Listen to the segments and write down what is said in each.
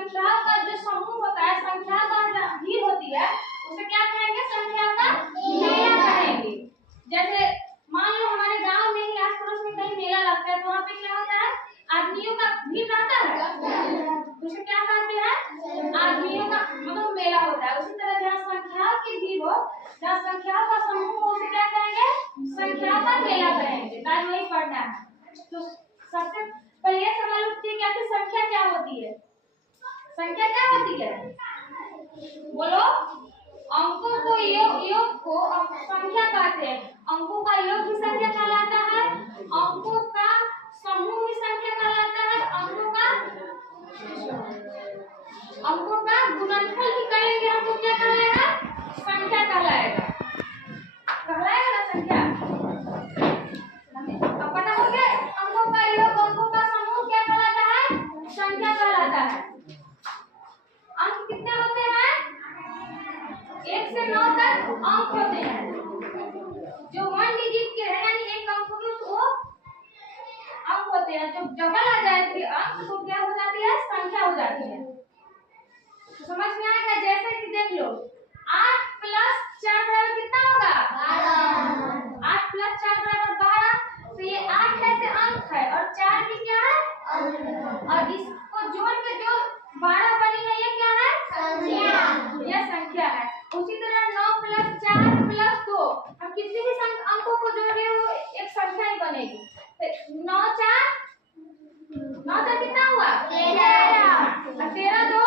संख्या का जो समूह होता है, संख्या का भीड़ होती है, उसे क्या कहेंगे? संख्या का मेला कहेंगे। जैसे मान लो हमारे गांव में ही आस पड़ोस में कहीं मेला लगता है, तो वहाँ पे क्या होता है? आदमियों का भीड़ रहता है, उसे क्या कहते हैं? आदमियों का मतलब मेला होता है। उसी तरह जहाँ संख्या की भीड़ हो, जहाँ संख्या का समूह हो, उसे क्या कहेंगे? संख्या का मेला कहेंगे। आज वही पढ़ना है। तो सबसे पहले सवाल उठती है कि संख्या क्या होती है? संख्या क्या होती है? बोलो। अंकों को योग को संख्या कहते हैं। अंकों का योग भी संख्या कहलाता है, अंकों का समूह भी संख्या कहलाता है, अंकों का गुणनफल भी करेंगे हम तो क्या कहलाएगा? संख्या कहलाएगा। कहलाएगा ना संख्या? अब पता हो गया अंकों का योग, अंकों का समूह क्या कहलाता है? संख्या कहलाता है। अंक कितने होते हैं? 1 से 9 तक अंक होते हैं। जो 1 डिजिट के है यानी एक अंक के वो अंक होते हैं। जब डबल आ जाए फिर अंक तो क्या हो जाती है? संख्या हो जाती है। तो समझ में आएगा? जैसे कि देख लो 8 + 4 बराबर कितना होगा? 12। 8 + 4 बराबर 12। तो ये 8 ऐसे अंक है और 4 भी क्या है? और इसको जोड़ के जो 12 बनी है ये क्या है? संख्या। ये संख्या है। उसी तरह 9 + 4 + 2 हम कितने भी अंकों को जोड़े वो एक संख्या ही बनेगी। 9 × 4 कितना हुआ? 13। 13 × 2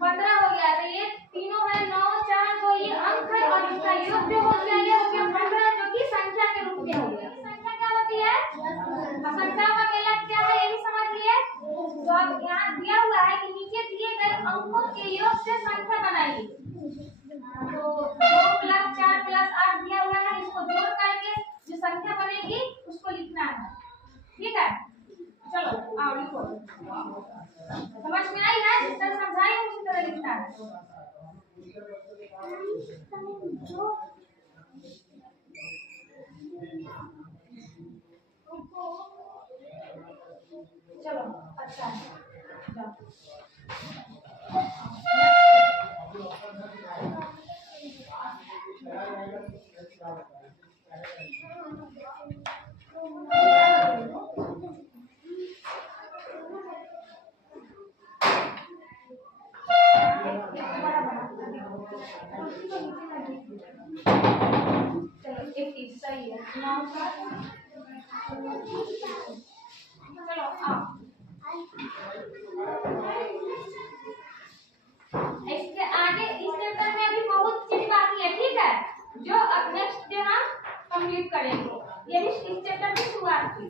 15 हो गया। तो ये तीनों है 9 4 2 ये अंक है और इसका योग जो हो गया ये हो गया 15 जो कि संख्या के रूप में हो गया। संख्या क्या होती है? संख्या का मेला क्या है ये भी समझ लिए। तो अब यहाँ दिया हुआ है कि नीचे दिए गए अंकों के योग से संख्या बनाइए। तो 2 + 4 + 8 दिया हुआ है, इसको जोड़ करके जो संख्या बनेगी उसको लिखना है। ठीक है, चलो आओ लिखो। समझ में आई है? जिस तरह समझाई उसी तरह लिखना है। चलो अच्छा है। चलो एक सही है। चलो आओ। इसके आगे इस चैप्टर में अभी बहुत चीज बाकी है। ठीक है, जो अब नेक्स्ट डे हम कंप्लीट करेंगे। ये भी इस चैप्टर की शुरुआत थी।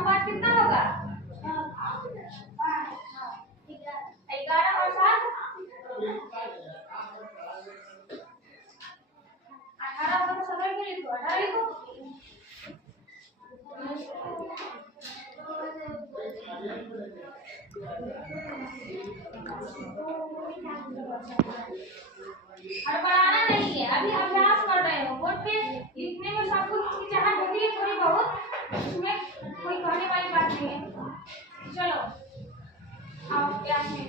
और कितना होगा? 11 और 7 18 को समय के लिखो। 18 लिखो। हड़बड़ाना नहीं है, अभी अभ्यास कर रहे हो। बोर्ड पे लिखने में सब कुछ हिचकिचाहट होती है थोड़ी बहुत, उसमें कोई कहने वाली बात नहीं है। चलो आओ क्लास में।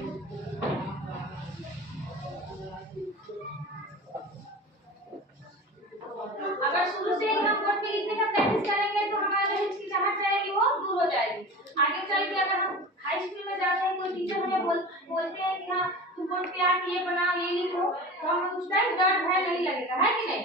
अगर शुरू से ही हम बोर्ड पे लिखने का प्रैक्टिस करेंगे तो हमारी हिचकिचाहट रहेगी वो दूर हो जाएगी। आगे चल के अगर हम हाई स्कूल में जाते हैं, कोई टीचर हमें बोलते हैं कि हाँ तुम बोर्ड पे आके ये बनाओ ये लिखो, तो हमें उस टाइम डर भय नहीं लगेगा, है कि नहीं?